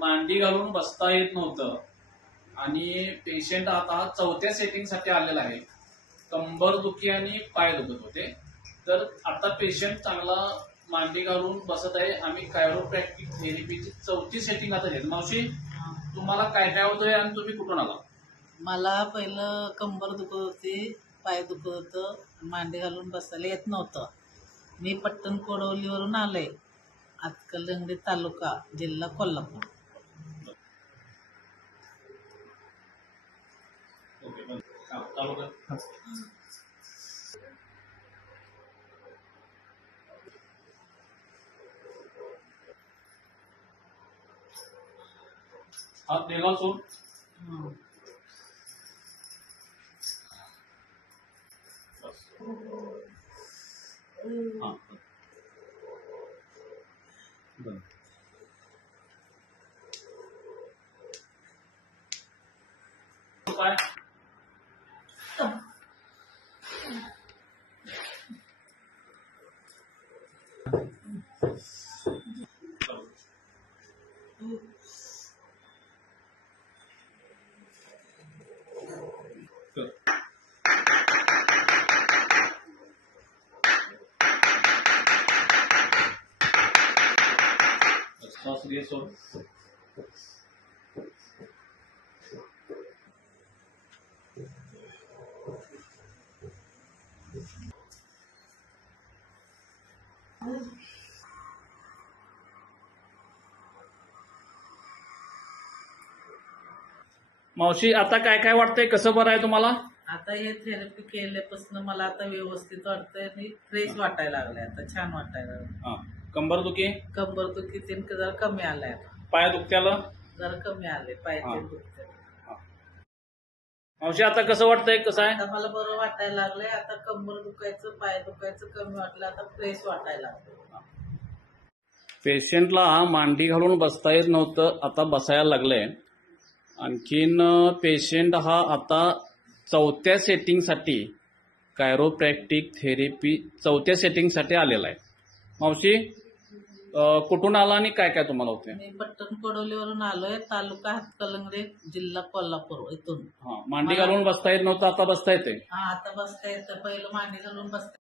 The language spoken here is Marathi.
मांडी घालून बसता येत नव्हतं आणि पेशंट आता चौथ्या सेटिंगसाठी आलेला आहे. कंबर दुखी आणि पाय दुखत होते. तर आता पेशंट चांगला मांडी घालून बसत आहे. आम्ही कायरोप्रॅक्टिक थेरपीची चौथी सेटिंग आता घेतो. मावशी, तुम्हाला काय काय होतंय आणि तुम्ही कुठून आला? मला पहिलं कंबर दुखत होती, पाय दुखत होतं, मांडी घालून बसायला येत नव्हतं. मी पट्टण कोडवलीवरून आले, हातकलंगडी तालुका, जिल्हा कोल्हापूर. हात देगाव सोड. हं. हा. बरं. काय? श्वास घे सोड. मावशी, आता काय काय वाटतंय? कसं बरं आहे तुम्हाला? आता हे थेरपी केल्यापासून मला आता व्यवस्थित वाटतंय आणि फ्रेश वाटायला लागलंय. आता छान वाटायला लागलं. हा. कंबर दुखी, कंबर दुखी ते जरा कमी आलाय, आता पाय दुखत्याला जरा कमी आले, पाय हा. ते दुखते. मावशी, आता कसं वाटतंय? कसं आहे? आता मला बरं वाटायला लागलंय. आता कंबर दुखायचं, पाय दुखायचं कमी वाटलं. आता फ्रेश वाटायला लागलं. पेशंटला मांडी घालून बसता येत नव्हतं, आता बसायला लागलंय. आणखीन पेशंट हा आता चौथ्या सेटिंगसाठी कायरोप्रॅक्टिक थेरपी चौथ्या सेटिंगसाठी आलेला आहे. मावशी, कुठून आला आणि काय काय तुम्हाला होते? मी पट्टण कोडवलीवरून आलोय, तालुका हातकलंगडी, जिल्हा कोल्हापूर इथून. हा. मांडी घालून बसता येत नव्हतं, आता बसता येते. हा, आता बसता येतं. पहिलं मांडी घालून बसता